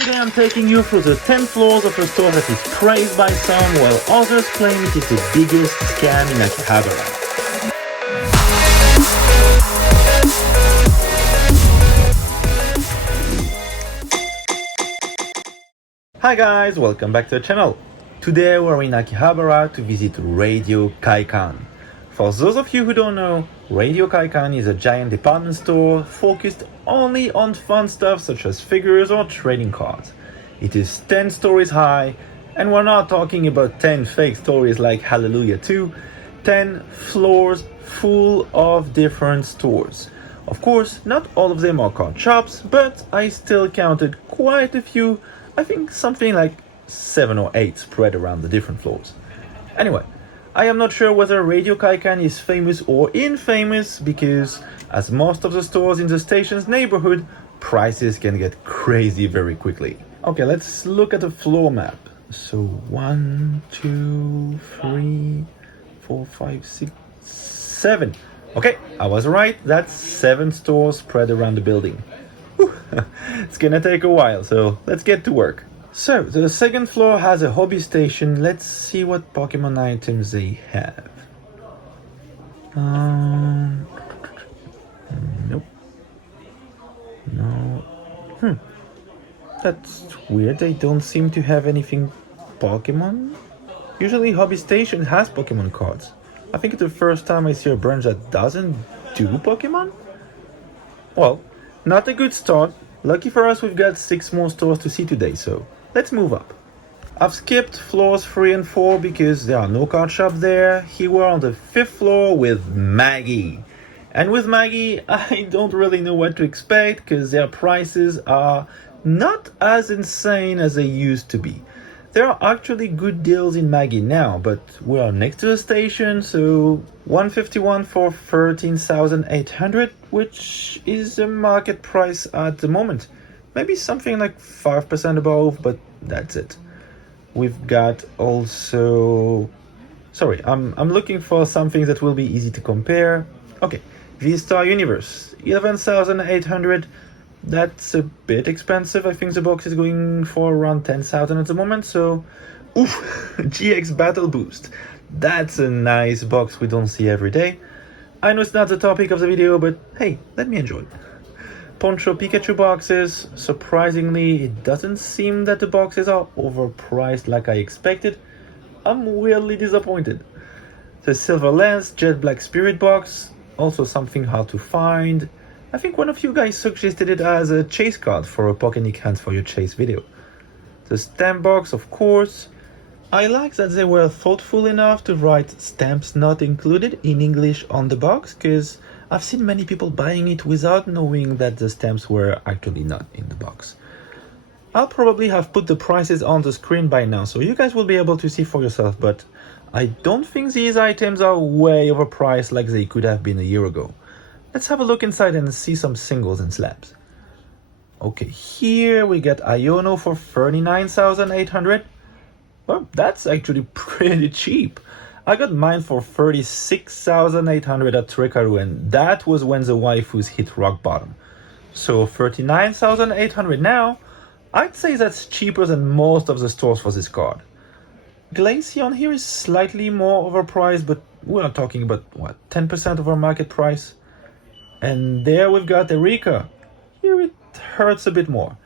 Today I'm taking you through the 10 floors of a store that is praised by some, while others claim it is the biggest scam in Akihabara. Hi guys, welcome back to the channel. Today we're in Akihabara to visit Radio Kaikan. For those of you who don't know, Radio Kaikan is a giant department store focused only on fun stuff such as figures or trading cards. It is 10 stories high, and we're not talking about 10 fake stories like Hallelujah 2, 10 floors full of different stores. Of course, not all of them are card shops, but I still counted quite a few, I think something like 7 or 8 spread around the different floors. Anyway, I am not sure whether Radio Kaikan is famous or infamous because, as most of the stores in the station's neighborhood, prices can get crazy very quickly. Okay, let's look at the floor map. So 1, 2, 3, 4, 5, 6, 7. Okay, I was right, that's 7 stores spread around the building. Whew. It's gonna take a while, so let's get to work. So, the second floor has a hobby station. Let's see what Pokemon items they have. Nope. No. That's weird. They don't seem to have anything Pokemon. Usually hobby station has Pokemon cards. I think it's the first time I see a branch that doesn't do Pokemon. Well, not a good start. Lucky for us, we've got 6 more stores to see today, so let's move up. I've skipped floors 3 and 4 because there are no card shops there. Here we're on the 5th floor with Magi. And with Magi, I don't really know what to expect because their prices are not as insane as they used to be. There are actually good deals in Magi now, but we are next to the station, so 151 for 13,800, which is the market price at the moment. Maybe something like 5% above, but that's it. We've got also... Sorry, I'm looking for something that will be easy to compare. Okay, V-Star Universe, 11,800. That's a bit expensive. I think the box is going for around 10,000 at the moment, so... Oof! GX Battle Boost. That's a nice box we don't see every day. I know it's not the topic of the video, but hey, let me enjoy. Poncho Pikachu boxes. Surprisingly, it doesn't seem that the boxes are overpriced like I expected. I'm weirdly disappointed. The Silver Lens Jet Black Spirit box. Also something hard to find. I think one of you guys suggested it as a chase card for a Pokénic Hunt for your chase video. The stamp box, of course. I like that they were thoughtful enough to write stamps not included in English on the box, because I've seen many people buying it without knowing that the stamps were actually not in the box. I'll probably have put the prices on the screen by now, so you guys will be able to see for yourself, but I don't think these items are way overpriced like they could have been a year ago. Let's have a look inside and see some singles and slabs. Okay, here we get Iono for 39,800. Well, that's actually pretty cheap. I got mine for 36,800 at Toreca, and that was when the waifus hit rock bottom. So 39,800 now, I'd say that's cheaper than most of the stores for this card. Glaceon here is slightly more overpriced, but we're not talking about, what, 10% of our market price? And there we've got Eureka. Here it hurts a bit more.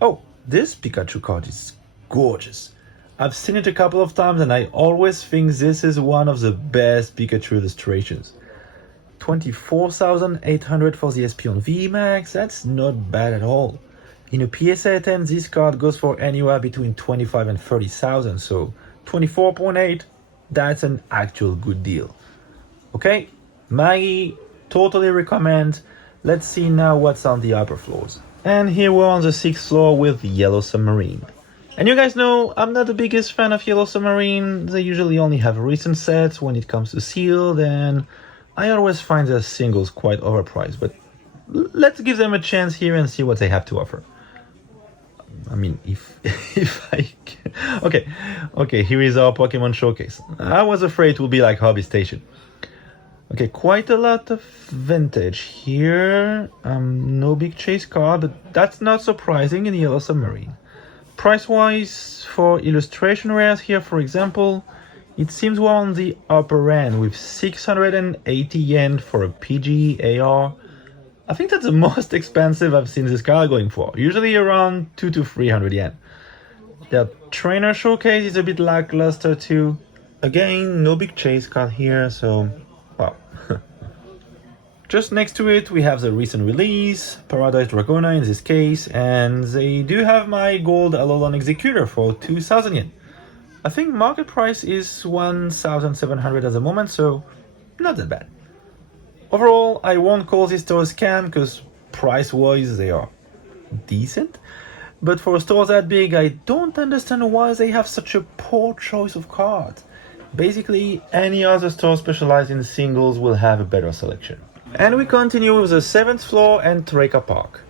Oh, this Pikachu card is gorgeous. I've seen it a couple of times and I always think this is one of the best Pikachu illustrations. 24,800 for the Espeon Vmax, that's not bad at all. In a PSA 10, this card goes for anywhere between 25 and 30,000, so 24.8, that's an actual good deal. Okay, Magi, totally recommend. Let's see now what's on the upper floors. And here we're on the 6th floor with Yellow Submarine. And you guys know, I'm not the biggest fan of Yellow Submarine. They usually only have recent sets when it comes to sealed, and I always find their singles quite overpriced, but let's give them a chance here and see what they have to offer. I mean, if I can. Okay, here is our Pokemon showcase. I was afraid it would be like Hobby Station. Okay, quite a lot of vintage here. No big chase card, but that's not surprising in Yellow Submarine. Price-wise, for illustration rares here, for example, it seems we're on the upper end with 680 yen for a PG AR. I think that's the most expensive I've seen this card going for, usually around 200 to 300 yen. Their trainer showcase is a bit lackluster too. Again, no big chase card here, so well. Just next to it we have the recent release, Paradise Dragona in this case, and they do have my gold Alolan Executor for 2000 yen. I think market price is 1700 at the moment, so not that bad. Overall, I won't call this store a scam because price-wise they are decent. But for a store that big, I don't understand why they have such a poor choice of cards. Basically, any other store specialized in singles will have a better selection. And we continue with the 7th floor and Toreca Park.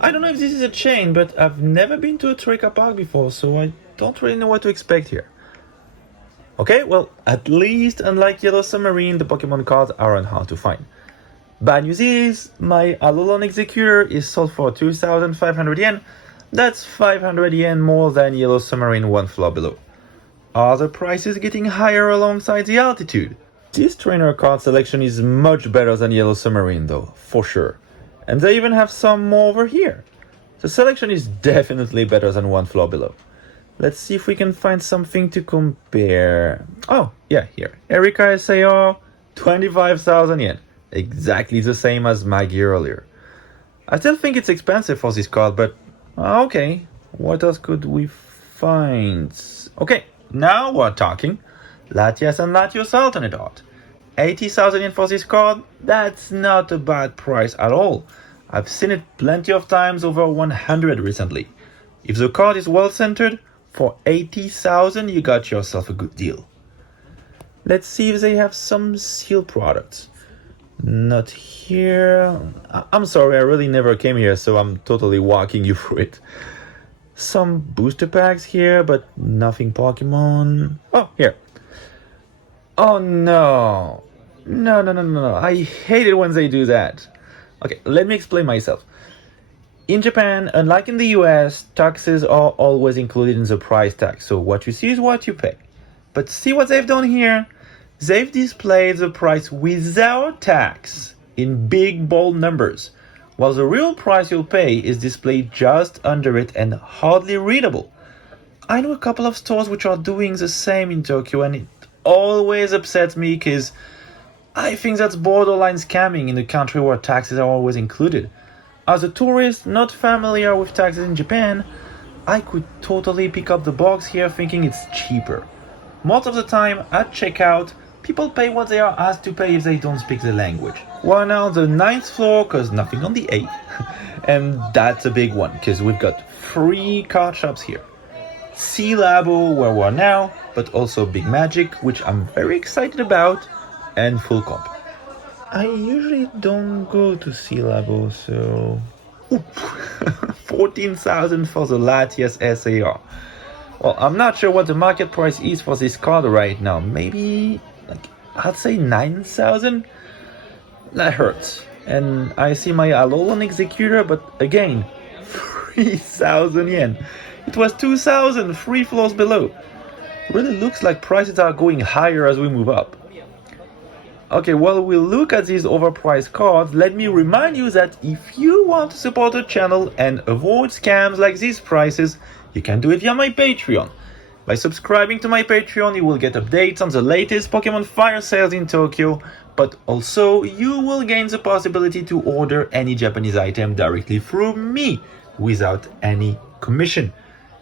I don't know if this is a chain, but I've never been to a Toreca Park before, so I don't really know what to expect here. Okay, well, at least unlike Yellow Submarine, the Pokemon cards aren't hard to find. Bad news is, my Alolan Executor is sold for 2,500 yen. That's 500 yen more than Yellow Submarine one floor below. Are the prices getting higher alongside the altitude? This trainer card selection is much better than Yellow Submarine though, for sure. And they even have some more over here. The selection is definitely better than one floor below. Let's see if we can find something to compare. Oh, yeah, here. Rayquaza SAR, 25,000 yen. Exactly the same as Magi earlier. I still think it's expensive for this card, but okay. What else could we find? Okay, now we're talking. Latias&Latios alternate art. 80,000 yen for this card? That's not a bad price at all. I've seen it plenty of times, over 100 recently. If the card is well centered, for 80,000 you got yourself a good deal. Let's see if they have some seal products. Not here. I'm sorry, I really never came here, so I'm totally walking you through it. Some booster packs here, but nothing Pokemon. Oh, here. Oh no. No. I hate it when they do that. Okay, let me explain myself. In Japan, unlike in the US, taxes are always included in the price tag, so what you see is what you pay. But see what they've done here? They've displayed the price without tax in big bold numbers, while the real price you'll pay is displayed just under it and hardly readable. I know a couple of stores which are doing the same in Tokyo, and it always upsets me because I think that's borderline scamming in a country where taxes are always included. As a tourist not familiar with taxes in Japan, I could totally pick up the box here thinking it's cheaper. Most of the time at checkout, people pay what they are asked to pay if they don't speak the language. We're now on the 9th floor because nothing on the 8th. And that's a big one because we've got 3 card shops here. C-Labo where we're now, but also Big Magic, which I'm very excited about, and Full Comp. I usually don't go to C-Labo, so... 14,000 for the Latias SAR. Well, I'm not sure what the market price is for this card right now. Maybe, I'd say 9,000? That hurts. And I see my Alolan Executor, but again, 3,000 yen. It was 2,000, 3 floors below. Really looks like prices are going higher as we move up. Okay, while we look at these overpriced cards, let me remind you that if you want to support the channel and avoid scams like these prices, you can do it via my Patreon. By subscribing to my Patreon, you will get updates on the latest Pokemon Fire sales in Tokyo, but also you will gain the possibility to order any Japanese item directly through me without any commission.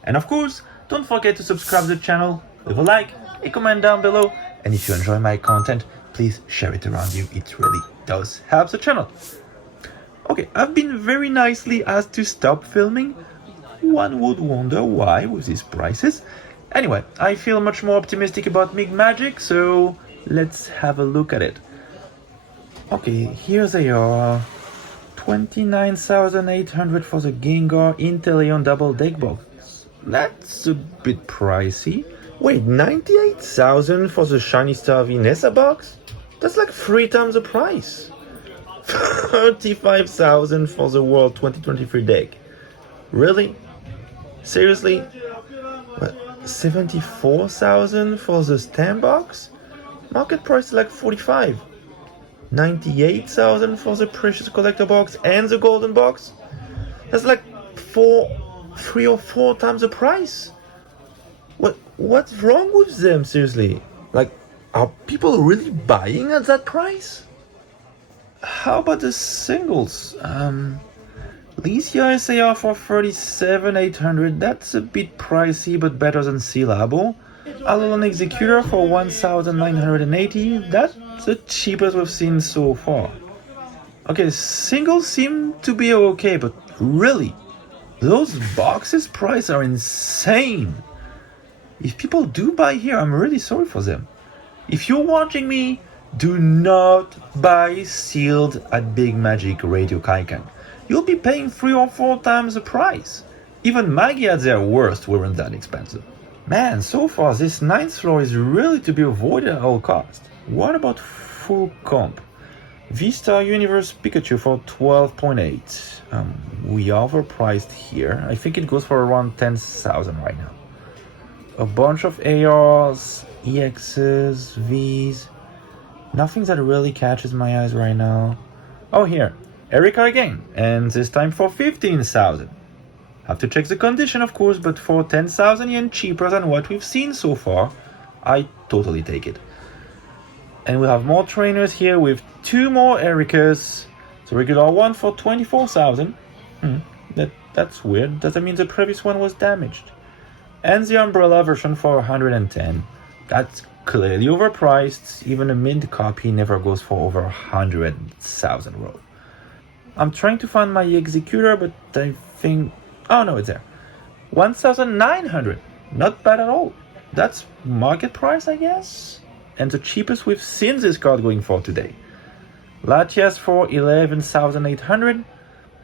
And of course, don't forget to subscribe to the channel, leave a like, a comment down below, and if you enjoy my content, please share it around you, it really does help the channel. Okay, I've been very nicely asked to stop filming. One would wonder why with these prices. Anyway, I feel much more optimistic about Big Magic, so let's have a look at it. Okay, here they are. 29,800 for the Gengar Inteleon double deck box. That's a bit pricey. Wait, 98,000 for the Shiny Star Vanessa box? That's like 3 times the price. 35,000 for the World 2023 deck. Really? Seriously? What, 74,000 for the stamp box? Market price is like 45. 98,000 for the precious collector box and the golden box? That's like 3 or 4 times the price. What's wrong with them, seriously? Like, are people really buying at that price? How about the singles? Latias SAR for 37,800, that's a bit pricey but better than C-Labo. Alone Executor for 1,980, that's the cheapest we've seen so far. Okay, singles seem to be okay, but really, those boxes price are insane. If people do buy here, I'm really sorry for them. If you're watching me, do not buy sealed at Big Magic Radio Kaikan. You'll be paying 3 or 4 times the price. Even Magi at their worst weren't that expensive. Man, so far this 9th floor is really to be avoided at all costs. What about full comp? V-Star Universe Pikachu for 12.8. We overpriced here. I think it goes for around 10,000 right now. A bunch of ARs, EXs, Vs. Nothing that really catches my eyes right now. Oh, here. Erica again, and this time for 15,000. Have to check the condition, of course, but for 10,000 yen cheaper than what we've seen so far, I totally take it. And we have more trainers here with 2 more Ericas. The regular one for 24,000. That's weird. Does that mean the previous one was damaged? And the umbrella version for 110. That's clearly overpriced. Even a mint copy never goes for over 100,000 roll. I'm trying to find my executor, but I think... Oh no, it's there. 1,900. Not bad at all. That's market price, I guess? And the cheapest we've seen this card going for today. Latias for 11,800.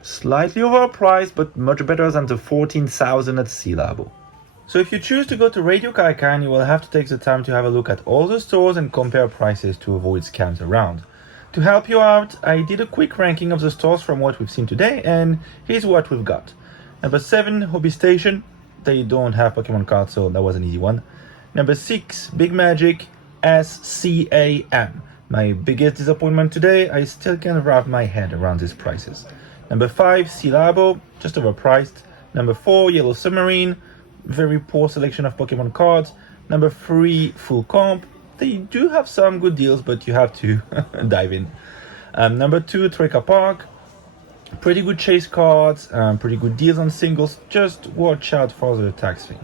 Slightly overpriced, but much better than the 14,000 at C-Labo. So if you choose to go to Radio Kaikan, you will have to take the time to have a look at all the stores and compare prices to avoid scams around. To help you out, I did a quick ranking of the stores from what we've seen today, and here's what we've got. Number 7, Hobby Station. They don't have Pokemon cards, so that was an easy one. Number 6, Big Magic SCAM. My biggest disappointment today, I still can't wrap my head around these prices. Number 5, C-Labo, just overpriced. Number 4, Yellow Submarine, very poor selection of Pokemon cards. Number 3, Full Comp. They do have some good deals, but you have to dive in. Number 2, Toreca Park. Pretty good chase cards, pretty good deals on singles. Just watch out for the tax thing.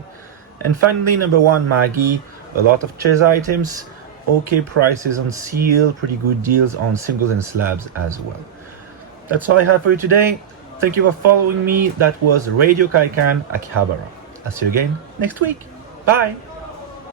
And finally, number 1, Magi. A lot of chase items. Okay prices on seal. Pretty good deals on singles and slabs as well. That's all I have for you today. Thank you for following me. That was Radio Kaikan Akihabara. I'll see you again next week. Bye!